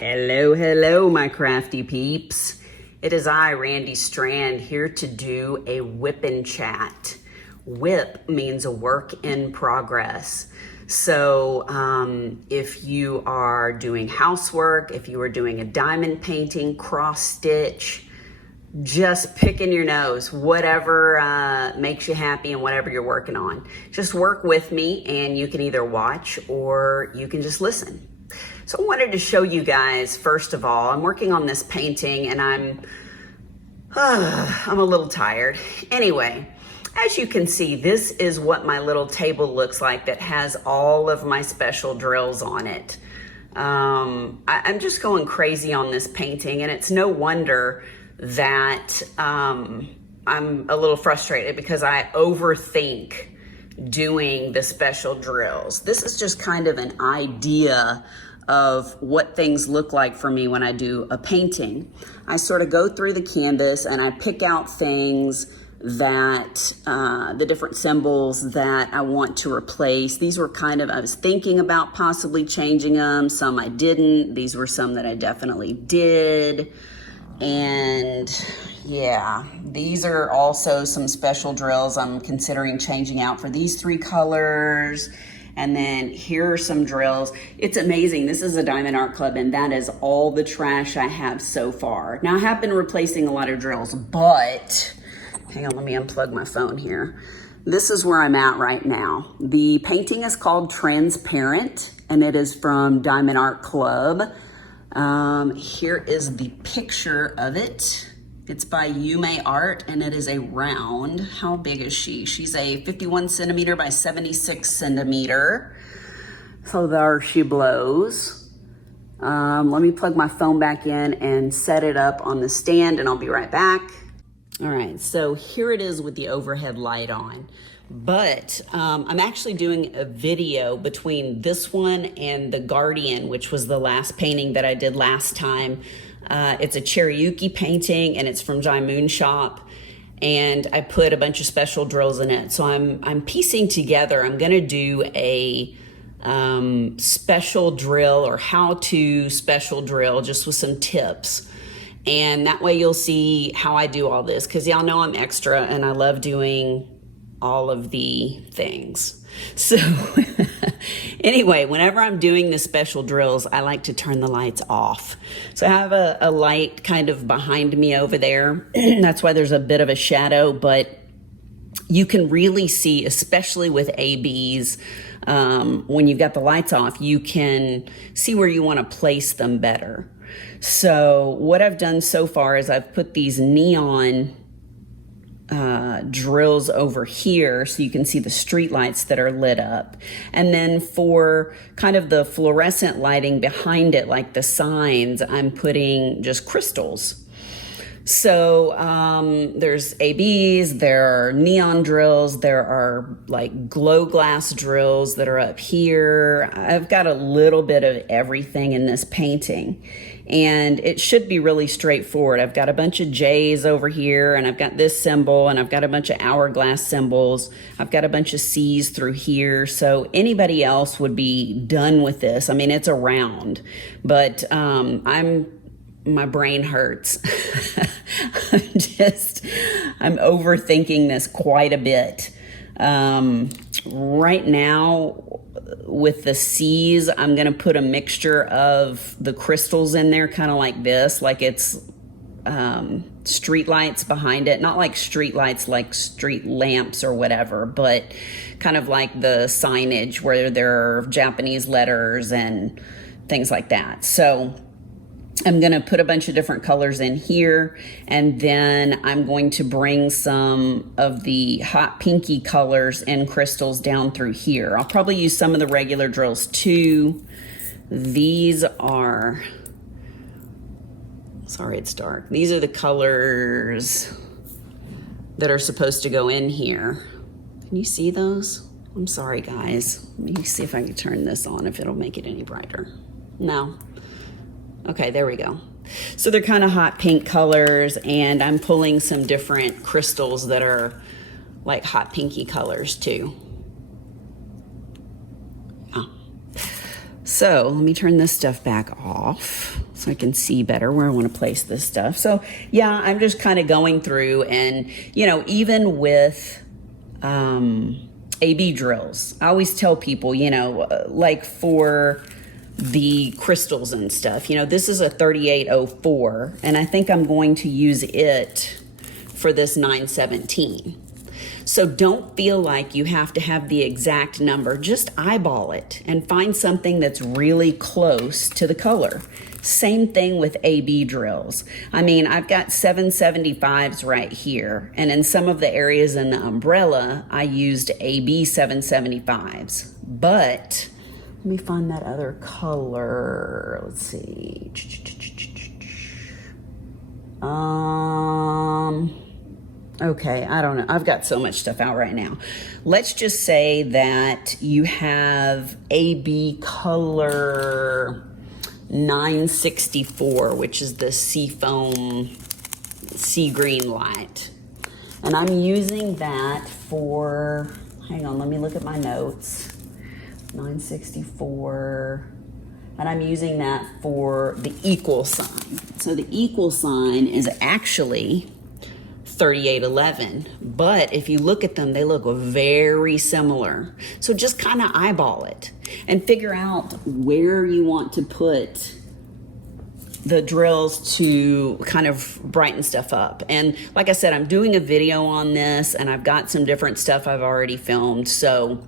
Hello, hello, my crafty peeps. It is I, Randy Strand, here to do a WIP and chat. WIP means a work in progress. So if you are doing housework, if you are doing a diamond painting, cross stitch, just picking your nose, whatever makes you happy and whatever you're working on. Just work with me and you can either watch or you can just listen. So I wanted to show you guys, first of all, I'm working on this painting and I'm a little tired. Anyway, as you can see, this is what my little table looks like that has all of my special drills on it. I'm just going crazy on this painting, and it's no wonder that I'm a little frustrated because I overthink doing the special drills. This is just kind of an idea of what things look like for me when I do a painting. I sort of go through the canvas and I pick out things that, the different symbols that I want to replace. These were kind of, I was thinking about possibly changing them. Some I didn't. These were some that I definitely did. And yeah, these are also some special drills I'm considering changing out for these three colors. And then here are some drills. It's amazing. This is a Diamond Art Club, and that is all the trash I have so far. Now, I have been replacing a lot of drills, but hang on, let me unplug my phone here. This is where I'm at right now. The painting is called Transparent, and it is from Diamond Art Club. Here is the picture of it. It's by Yume Art, and it is a round. How big is she? She's a 51 centimeter by 76 centimeter. So there she blows. Let me plug my phone back in and set it up on the stand, and I'll be right back. All right, so here it is with the overhead light on. But I'm actually doing a video between this one and the Guardian, which was the last painting that I did last time. It's a Cherryuki painting, and it's from Jai Moon Shop, and I put a bunch of special drills in it. So I'm piecing together. I'm gonna do a special drill or how-to special drill just with some tips. And that way you'll see how I do all this, because y'all know I'm extra and I love doing all of the things. So anyway, whenever I'm doing the special drills, I like to turn the lights off. So I have a light kind of behind me over there. That's why there's a bit of a shadow, but you can really see, especially with ABs, when you've got the lights off, you can see where you want to place them better. So what I've done so far is I've put these neon drills over here so you can see the street lights that are lit up. And then for kind of the fluorescent lighting behind it, like the signs, I'm putting just crystals. So there's ABs, there are neon drills, there are like glow glass drills that are up here. I've got a little bit of everything in this painting, and it should be really straightforward. I've got a bunch of J's over here, and I've got this symbol, and I've got a bunch of hourglass symbols. I've got a bunch of C's through here. So anybody else would be done with this. I mean, it's a round, but my brain hurts. I'm overthinking this quite a bit. Right now with the C's, I'm going to put a mixture of the crystals in there, kind of like this, like it's street lights behind it. Not like street lights, like street lamps or whatever, but kind of like the signage where there are Japanese letters and things like that. So I'm going to put a bunch of different colors in here, and then I'm going to bring some of the hot pinky colors and crystals down through here. I'll probably use some of the regular drills too. These are, sorry it's dark, these are the colors that are supposed to go in here. Can you see those? I'm sorry guys. Let me see if I can turn this on, if it'll make it any brighter. No. Okay, there we go. So they're kind of hot pink colors, and I'm pulling some different crystals that are like hot pinky colors too. So let me turn this stuff back off so I can see better where I want to place this stuff. So yeah, I'm just kind of going through, and you know, even with AB drills, I always tell people, you know, like for the crystals and stuff, you know, this is a 3804, and I think I'm going to use it for this 917. So don't feel like you have to have the exact number. Just eyeball it and find something that's really close to the color. Same thing with AB drills. I mean, I've got 775s right here, and in some of the areas in the umbrella, I used AB 775s. But let me find that other color. Let's see. Okay, I don't know. I've got so much stuff out right now. Let's just say that you have AB color 964, which is the seafoam sea green light. And I'm using that for, hang on, let me look at my notes. 964. And I'm using that for the equal sign. So the equal sign is actually 3811, but if you look at them, they look very similar. So just kind of eyeball it and figure out where you want to put the drills to kind of brighten stuff up. And like I said, I'm doing a video on this, and I've got some different stuff I've already filmed, so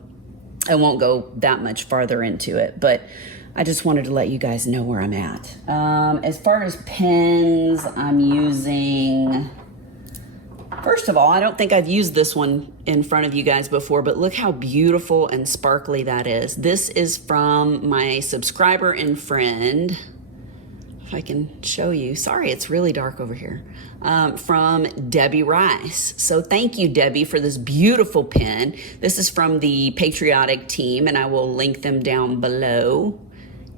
I won't go that much farther into it, but I just wanted to let you guys know where I'm at. As far as pens, I'm using, first of all, I don't think I've used this one in front of you guys before, but look how beautiful and sparkly that is. This is from my subscriber and friend. If I can show you. Sorry, it's really dark over here. From Debbie Rice. So thank you, Debbie, for this beautiful pen. This is from the Patriotic team, and I will link them down below.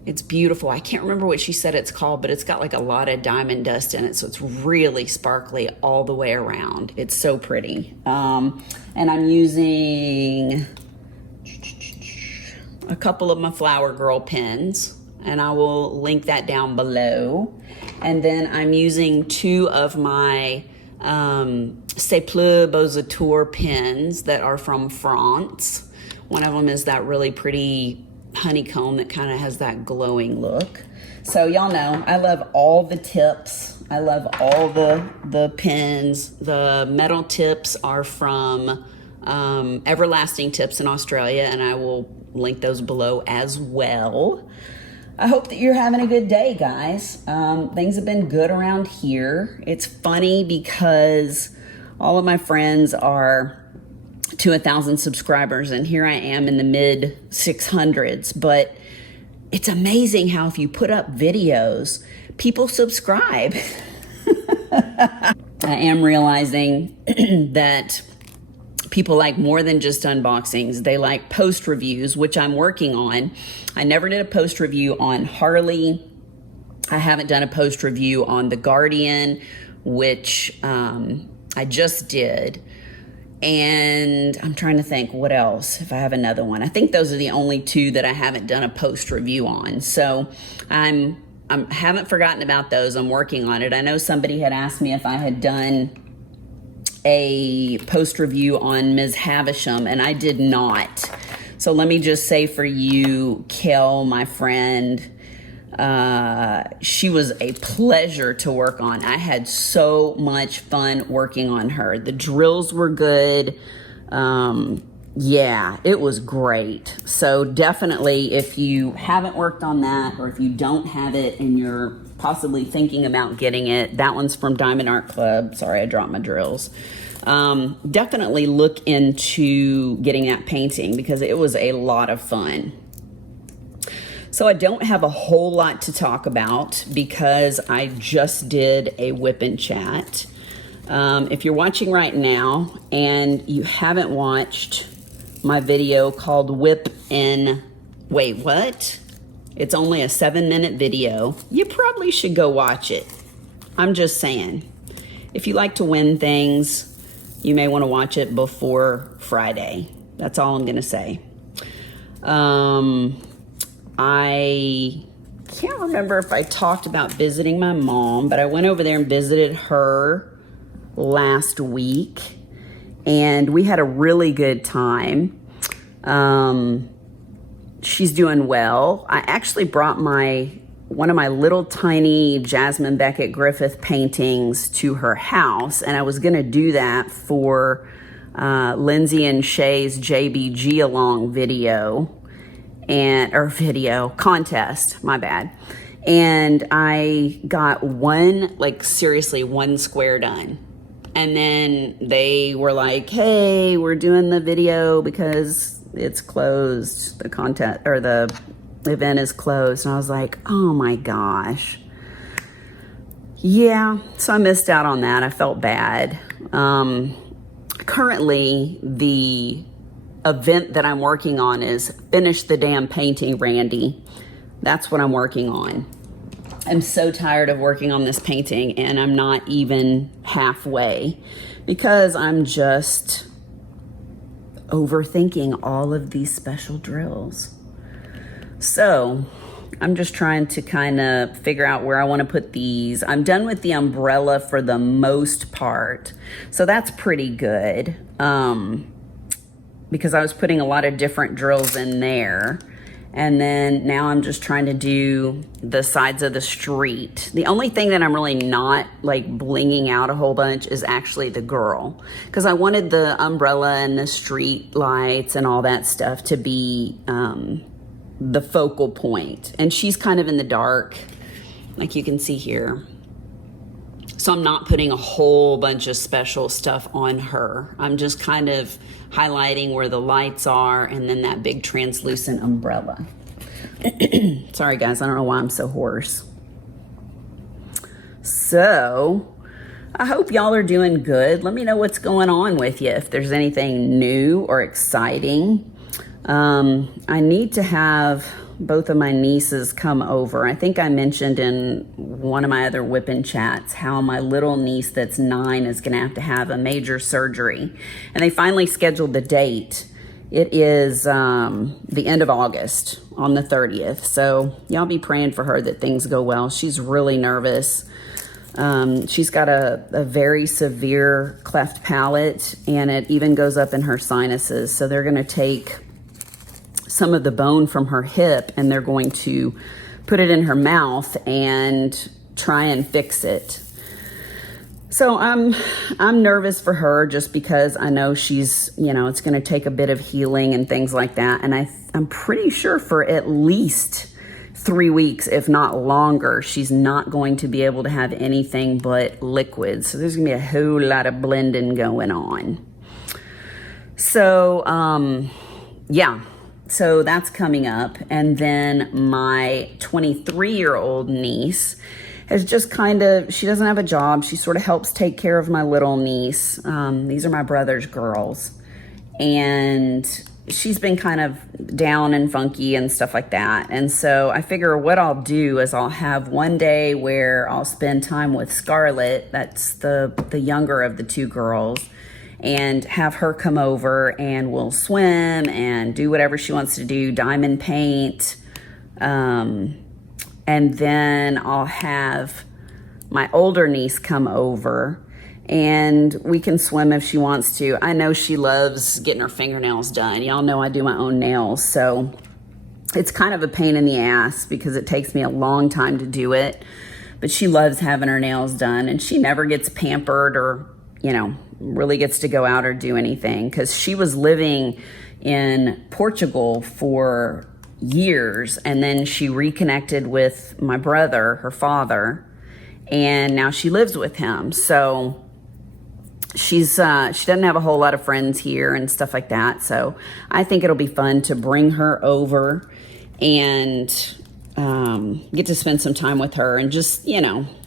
It's beautiful. I can't remember what she said it's called, but it's got like a lot of diamond dust in it, so it's really sparkly all the way around. It's so pretty. And I'm using a couple of my Flower Girl pens, and I will link that down below. And then I'm using two of my C'est Plus Beaux Atours pens that are from France. One of them is that really pretty honeycomb that kind of has that glowing look. So y'all know I love all the tips. I love all the pens. The metal tips are from Everlasting Tips in Australia, and I will link those below as well. I hope that you're having a good day, guys. Things have been good around here. It's funny because all of my friends are to 1,000 subscribers, and here I am in the mid 600s. But it's amazing how if you put up videos, people subscribe. I am realizing that people like more than just unboxings. They like post reviews, which I'm working on. I never did a post review on Harley. I haven't done a post review on The Guardian, which I just did. And I'm trying to think what else, if I have another one. I think those are the only two that I haven't done a post review on. So I haven't forgotten about those. I'm working on it. I know somebody had asked me if I had done a post review on Ms. Havisham, and I did not. So let me just say for you, Kel, my friend, she was a pleasure to work on. I had so much fun working on her. The drills were good. Yeah, it was great. So definitely, if you haven't worked on that, or if you don't have it and you're possibly thinking about getting it, that one's from Diamond Art Club. Sorry, I dropped my drills. Definitely look into getting that painting because it was a lot of fun. So I don't have a whole lot to talk about because I just did a WIP and chat. If you're watching right now and you haven't watched my video called WIP in, wait, what? It's only a 7-minute video. You probably should go watch it. I'm just saying. If you like to win things, you may want to watch it before Friday. That's all I'm going to say. I can't remember if I talked about visiting my mom, but I went over there and visited her last week, and we had a really good time. She's doing well. I actually brought one of my little tiny Jasmine Beckett Griffith paintings to her house, and I was going to do that for Lindsay and Shay's JBG along video contest, my bad. And I got seriously one square done. And then they were like, hey, we're doing the video because it's closed. The contest or the event is closed. And I was like, oh my gosh. Yeah, so I missed out on that. I felt bad. Currently, the event that I'm working on is Finish the Damn Painting, Randy. That's what I'm working on. I'm so tired of working on this painting, and I'm not even halfway because I'm just overthinking all of these special drills. So I'm just trying to kind of figure out where I want to put these. I'm done with the umbrella for the most part, so that's pretty good. Because I was putting a lot of different drills in there. And then now I'm just trying to do the sides of the street. The only thing that I'm really not blinging out a whole bunch is actually the girl. Because I wanted the umbrella and the street lights and all that stuff to be the focal point. And she's kind of in the dark, like you can see here. So I'm not putting a whole bunch of special stuff on her. I'm just kind of highlighting where the lights are and then that big translucent umbrella. Sorry guys, I don't know why I'm so hoarse. So I hope y'all are doing good. Let me know what's going on with you, if there's anything new or exciting. I need to have both of my nieces come over. I think I mentioned in one of my other whipping chats how my little niece that's 9 is going to have a major surgery. And they finally scheduled the date. It is the end of August on the 30th. So y'all be praying for her that things go well. She's really nervous. She's got a very severe cleft palate, and it even goes up in her sinuses. So they're going to take some of the bone from her hip and they're going to put it in her mouth and try and fix it. So I'm nervous for her just because I know she's, it's going to take a bit of healing and things like that. And I'm pretty sure for at least 3 weeks, if not longer, she's not going to be able to have anything but liquids. So there's going to be a whole lot of blending going on. So, yeah. So that's coming up. And then my 23-year-old niece has just she doesn't have a job. She sort of helps take care of my little niece. These are my brother's girls. And she's been kind of down and funky and stuff like that. And so I figure what I'll do is I'll have one day where I'll spend time with Scarlett. That's the younger of the two girls. And have her come over and we'll swim and do whatever she wants to do, diamond paint. And then I'll have my older niece come over and we can swim if she wants to. I know she loves getting her fingernails done. Y'all know I do my own nails, so it's kind of a pain in the ass because it takes me a long time to do it. But she loves having her nails done, and she never gets pampered or, really gets to go out or do anything because she was living in Portugal for years, and then she reconnected with my brother, her father, and now she lives with him. So she doesn't have a whole lot of friends here and stuff like that. So I think it'll be fun to bring her over and get to spend some time with her and just,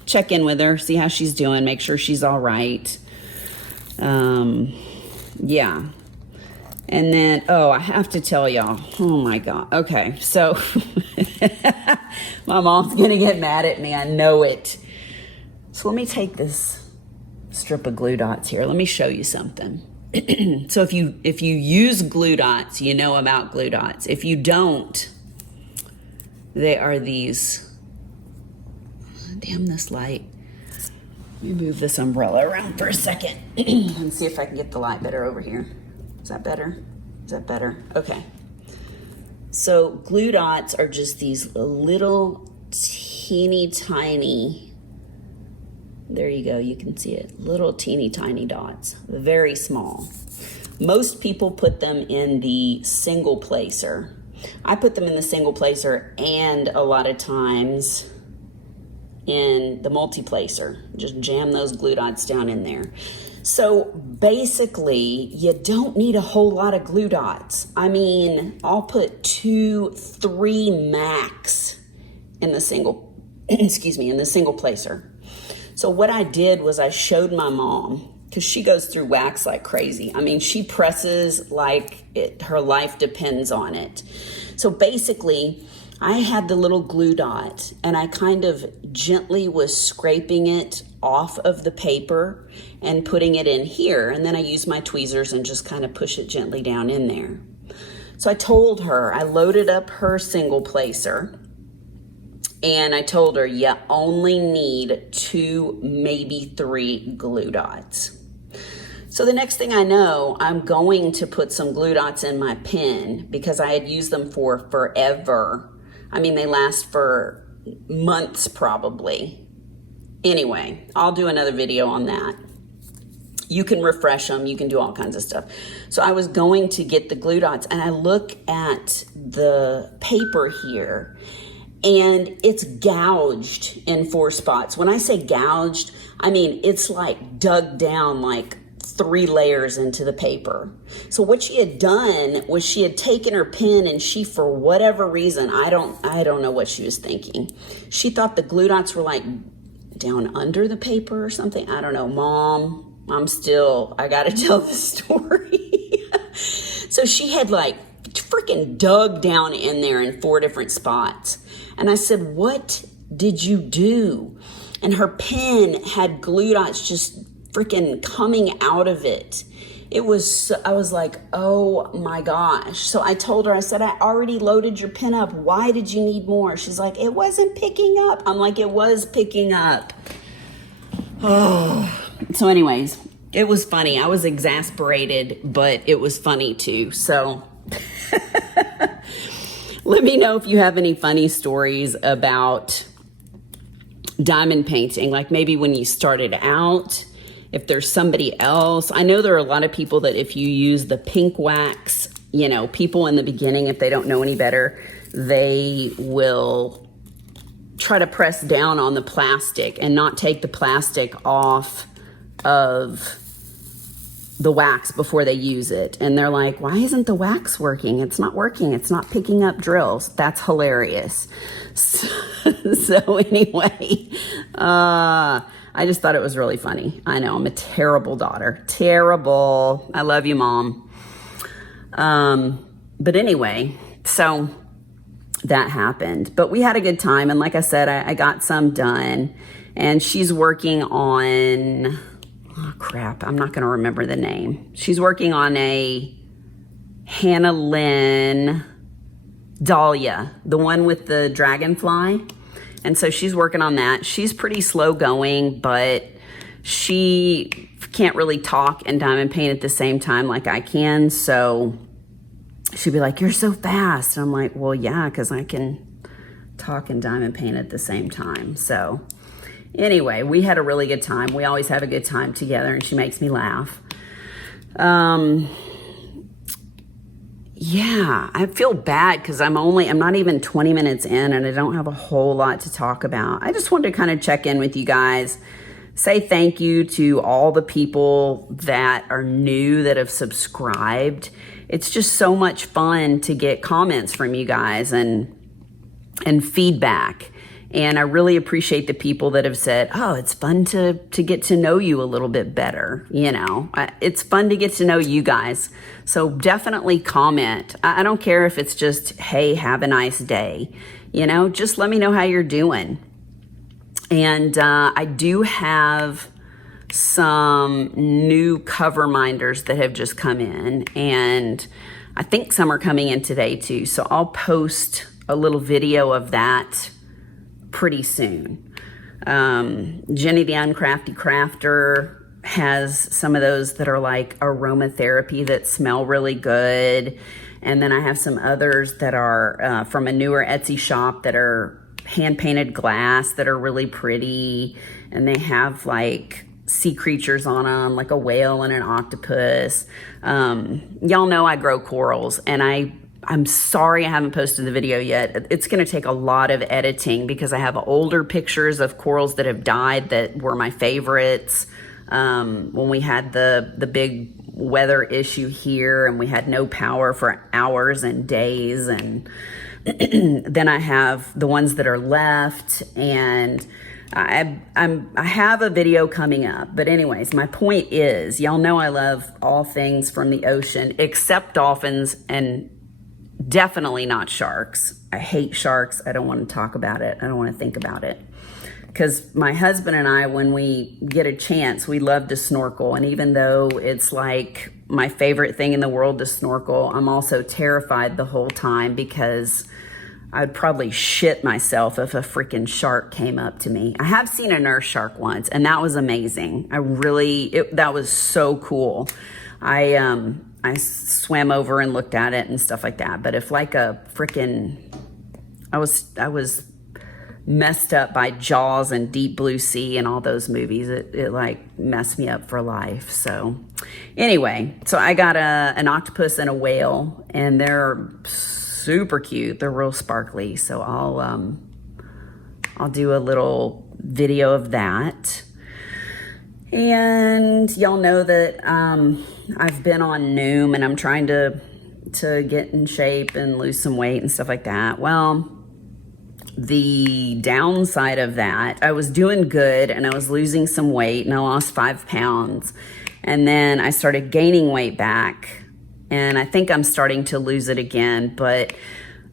check in with her, see how she's doing, make sure she's all right. Yeah. And then, I have to tell y'all, oh my God. Okay. So my mom's going to get mad at me. I know it. So let me take this strip of glue dots here. Let me show you something. So if you use glue dots, you know about glue dots. If you don't, They are these, damn this light. Let me move this umbrella around for a second and see if I can get the light better over here. Is that better? Is that better? Okay. So glue dots are just these little teeny tiny, there you go, you can see it, little teeny tiny dots, very small. Most people put them in the single placer. I put them in the single placer and a lot of times in the multi-placer. Just jam those glue dots down in there. So basically, you don't need a whole lot of glue dots. I mean, I'll put 2, 3 max in the single, excuse me, in the single placer. So what I did was I showed my mom, because she goes through wax like crazy. I mean, she presses like her life depends on it. So basically, I had the little glue dot and I kind of gently was scraping it off of the paper and putting it in here. And then I use my tweezers and just kind of push it gently down in there. So I told her, I loaded up her single placer and I told her, you only need 2, maybe 3 glue dots. So the next thing I know, I'm going to put some glue dots in my pen because I had used them for forever. I mean, they last for months probably. Anyway, I'll do another video on that. You can refresh them, you can do all kinds of stuff. So I was going to get the glue dots and I look at the paper here and it's gouged in 4 spots. When I say gouged, I mean, it's like dug down like 3 layers into the paper. So what she had done was she had taken her pen and she, for whatever reason, I don't know what she was thinking. She thought the glue dots were like down under the paper or something. I don't know. Mom, I gotta tell the story. So she had like freaking dug down in there in 4 different spots. And I said, what did you do? And her pen had glue dots just freaking coming out of it. I was like, oh my gosh. So I told her, I said, I already loaded your pen up. Why did you need more? She's like, it wasn't picking up. I'm like, it was picking up. Oh. So anyways, it was funny. I was exasperated, but it was funny too. So let me know if you have any funny stories about diamond painting, like maybe when you started out, if there's somebody else. I know there are a lot of people that if you use the pink wax, you know, people in the beginning, if they don't know any better, they will try to press down on the plastic and not take the plastic off of the wax before they use it. And they're like, why isn't the wax working? It's not working. It's not picking up drills. That's hilarious. So anyway, I just thought it was really funny. I know, I'm a terrible daughter. Terrible. I love you, Mom. But anyway, so that happened. But we had a good time. And like I said, I got some done. And she's working on, oh crap, I'm not going to remember the name. She's working on a Hannah Lynn Dahlia, the one with the dragonfly. And so she's working on that. She's pretty slow going, but she can't really talk and diamond paint at the same time like I can. So she'd be like, you're so fast. And I'm like, well, yeah, because I can talk and diamond paint at the same time. So anyway, we had a really good time. We always have a good time together, and she makes me laugh. Yeah, I feel bad because I'm not even 20 minutes in and I don't have a whole lot to talk about. I just wanted to kind of check in with you guys, say thank you to all the people that are new that have subscribed. It's just so much fun to get comments from you guys and feedback. And I really appreciate the people that have said, oh, it's fun to get to know you a little bit better. You know, it's fun to get to know you guys. So definitely comment. I don't care if it's just, hey, have a nice day. You know, just let me know how you're doing. And I do have some new cover minders that have just come in. And I think some are coming in today too. So I'll post a little video of that pretty soon. Jenny the Uncrafty Crafter has some of those that are like aromatherapy that smell really good. And then I have some others that are from a newer Etsy shop that are hand-painted glass that are really pretty. And they have like sea creatures on them, like a whale and an octopus. Y'all know I grow corals, and I'm sorry I haven't posted the video yet. It's going to take a lot of editing because I have older pictures of corals that have died that were my favorites. When we had the big weather issue here and we had no power for hours and days, and then I have the ones that are left, and I have a video coming up. But anyways, my point is, y'all know I love all things from the ocean except dolphins, and definitely not sharks. I hate sharks. I don't want to talk about it. I don't want to think about it. Because my husband and I, when we get a chance, we love to snorkel. And even though it's like my favorite thing in the world to snorkel, I'm also terrified the whole time because I'd probably shit myself if a freaking shark came up to me. I have seen a nurse shark once, and that was amazing. That was so cool. I swam over and looked at it and stuff like that. But if like a freaking, I was messed up by Jaws and Deep Blue Sea and all those movies. It like messed me up for life. So anyway, so I got an octopus and a whale, and they're super cute. They're real sparkly. So I'll do a little video of that. And y'all know that I've been on Noom, and I'm trying to get in shape and lose some weight and stuff like that. Well, the downside of that, I was doing good and I was losing some weight, and I lost 5 pounds. And then I started gaining weight back, and I think I'm starting to lose it again. But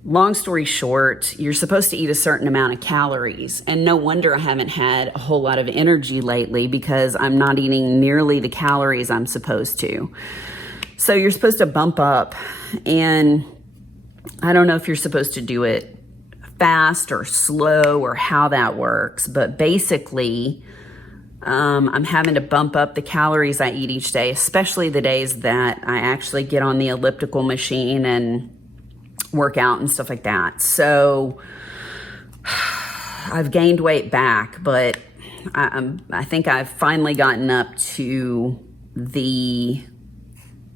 long story short, you're supposed to eat a certain amount of calories. And no wonder I haven't had a whole lot of energy lately, because I'm not eating nearly the calories I'm supposed to. So you're supposed to bump up, and I don't know if you're supposed to do it fast or slow or how that works, but basically I'm having to bump up the calories I eat each day, especially the days that I actually get on the elliptical machine and work out and stuff like that. So I've gained weight back, but I think I've finally gotten up to the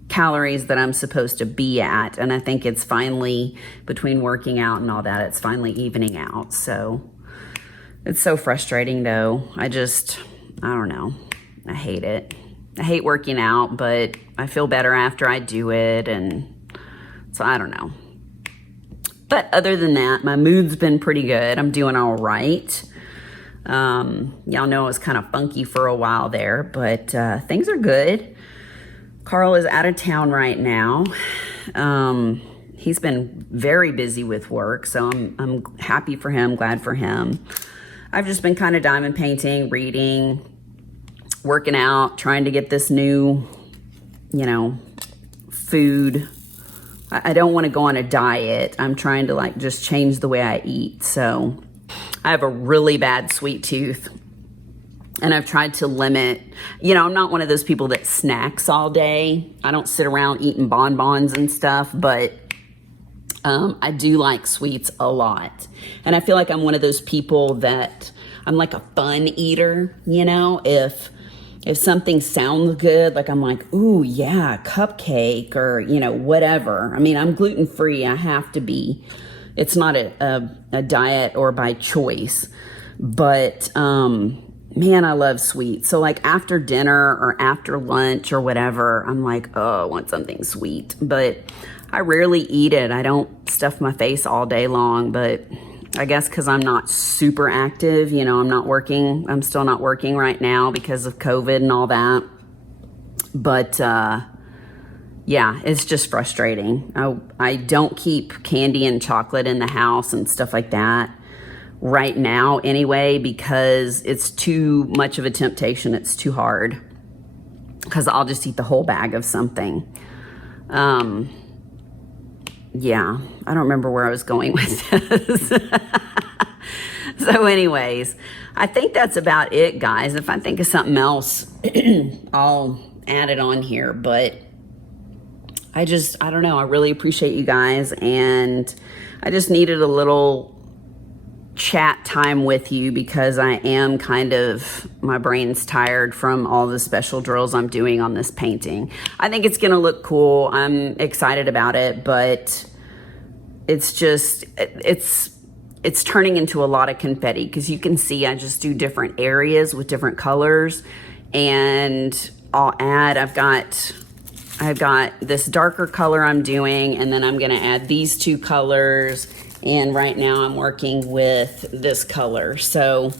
calories that I'm supposed to be at. And I think it's finally, between working out and all that, it's finally evening out. So it's so frustrating though. I don't know. I hate it. I hate working out, but I feel better after I do it. And so I don't know. But other than that, my mood's been pretty good. I'm doing all right. Y'all know I was kind of funky for a while there, but things are good. Carl is out of town right now. He's been very busy with work, so I'm happy for him, glad for him. I've just been kind of diamond painting, reading, working out, trying to get this new, food. I don't want to go on a diet. I'm trying to like just change the way I eat. So I have a really bad sweet tooth. And I've tried to limit, I'm not one of those people that snacks all day. I don't sit around eating bonbons and stuff, but I do like sweets a lot. And I feel like I'm one of those people that I'm like a fun eater, if something sounds good, like I'm like, ooh, yeah, cupcake or, whatever. I mean, I'm gluten-free. I have to be. It's not a diet or by choice, but, man, I love sweets. So like after dinner or after lunch or whatever, I'm like, oh, I want something sweet. But I rarely eat it. I don't stuff my face all day long, but I guess because I'm not super active, I'm not working. I'm still not working right now because of COVID and all that. But yeah, it's just frustrating. I don't keep candy and chocolate in the house and stuff like that right now anyway, because it's too much of a temptation. It's too hard because I'll just eat the whole bag of something. yeah, I don't remember where I was going with this. So anyways, I think that's about it, guys. If I think of something else, I'll add it on here. But I don't know. I really appreciate you guys. And I just needed a little chat time with you because I am my brain's tired from all the special drills I'm doing on this painting. I think it's going to look cool. I'm excited about it, but it's turning into a lot of confetti because you can see I just do different areas with different colors, and I'll add, I've got this darker color I'm doing, and then I'm going to add these two colors. And right now I'm working with this color. So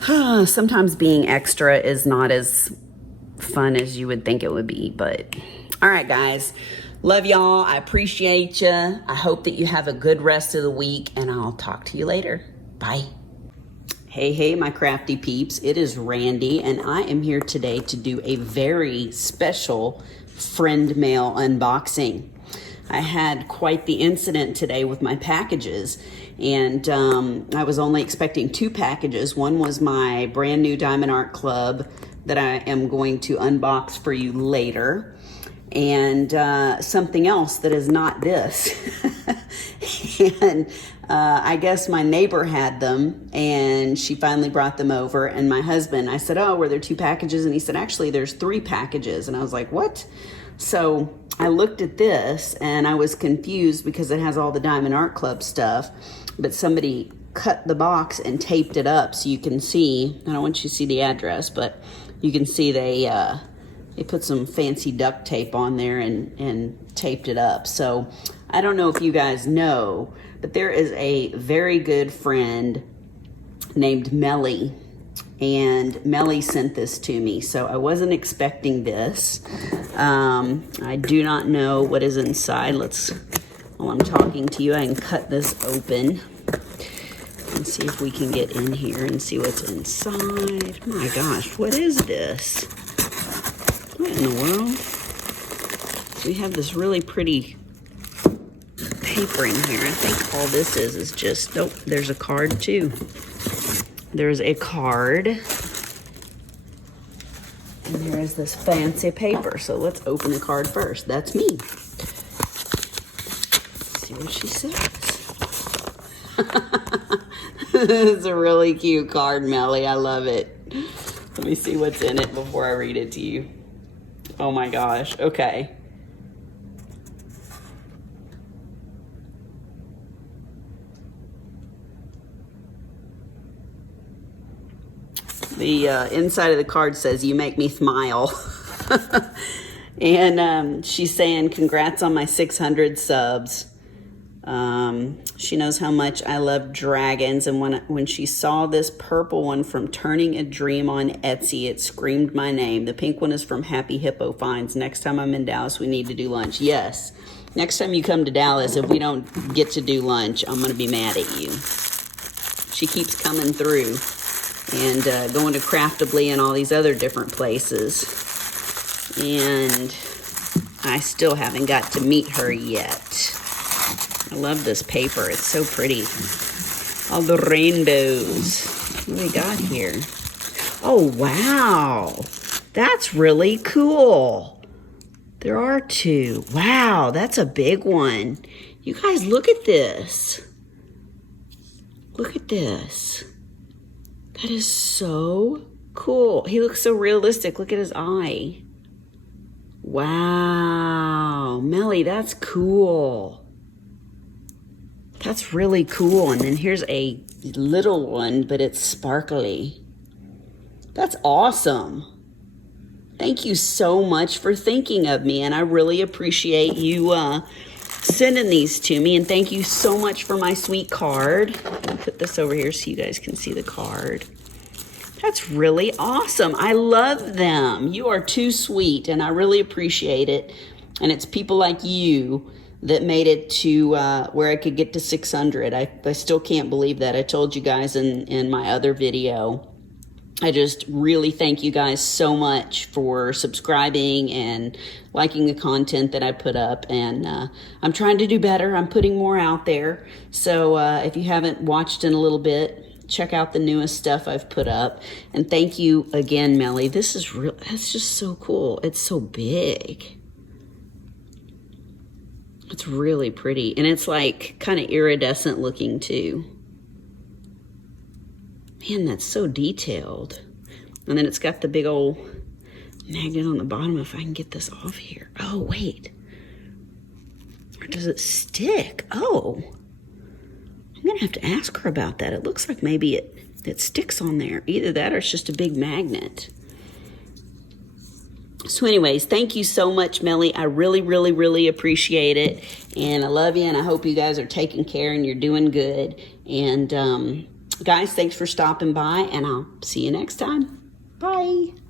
sometimes being extra is not as fun as you would think it would be. But all right, guys. Love y'all. I appreciate you. I hope that you have a good rest of the week, and I'll talk to you later. Bye. Hey, my crafty peeps. It is Randy, and I am here today to do a very special friend mail unboxing. I had quite the incident today with my packages, and I was only expecting 2 packages. One was my brand new Diamond Art Club that I am going to unbox for you later, and something else that is not this. And I guess my neighbor had them, and she finally brought them over, and my husband, I said, oh, were there 2 packages? And he said, actually, there's 3 packages. And I was like, what? So I looked at this and I was confused because it has all the Diamond Art Club stuff, but somebody cut the box and taped it up so you can see. I don't want you to see the address, but you can see they put some fancy duct tape on there and taped it up. So I don't know if you guys know, but there is a very good friend named Melly, and Melly sent this to me, so I wasn't expecting this. I do not know what is inside. While I'm talking to you, I can cut this open and see if we can get in here and see what's inside. My gosh, what is this? What in the world? We have this really pretty paper in here. I think all this is just, oh, there's a card too. There's a card, and there is this fancy paper. So let's open the card first. That's me. Let's see what she says. It's a really cute card, Melly. I love it. Let me see what's in it before I read it to you. Oh my gosh. Okay. The inside of the card says, "You make me smile." And she's saying, congrats on my 600 subs. She knows how much I love dragons. And when she saw this purple one from Turning a Dream on Etsy, it screamed my name. The pink one is from Happy Hippo Finds. Next time I'm in Dallas, we need to do lunch. Yes. Next time you come to Dallas, if we don't get to do lunch, I'm going to be mad at you. She keeps coming through and going to Craftably and all these other different places. And I still haven't got to meet her yet. I love this paper. It's so pretty. All the rainbows. What do we got here? Oh, wow. That's really cool. There are 2. Wow, that's a big one. You guys, look at this. Look at this. That is so cool. He looks so realistic. Look at his eye. Wow. Melly, that's cool. That's really cool. And then here's a little one, but it's sparkly. That's awesome. Thank you so much for thinking of me, and I really appreciate you sending these to me, and thank you so much for my sweet card. I'll put this over here so you guys can see the card. That's really awesome. I love them. You are too sweet, and I really appreciate it. And it's people like you that made it to where I could get to 600. I still can't believe that. I told you guys in my other video I just really thank you guys so much for subscribing and liking the content that I put up. And I'm trying to do better. I'm putting more out there. So if you haven't watched in a little bit, check out the newest stuff I've put up. And thank you again, Melly. This is real. That's just so cool. It's so big. It's really pretty. And it's like kind of iridescent looking too. Man, that's so detailed. And then it's got the big old magnet on the bottom. If I can get this off here. Oh, wait. Or does it stick? Oh. I'm going to have to ask her about that. It looks like maybe it sticks on there. Either that or it's just a big magnet. So anyways, thank you so much, Melly. I really, really, really appreciate it. And I love you, and I hope you guys are taking care and you're doing good. And guys, thanks for stopping by, and I'll see you next time. Bye.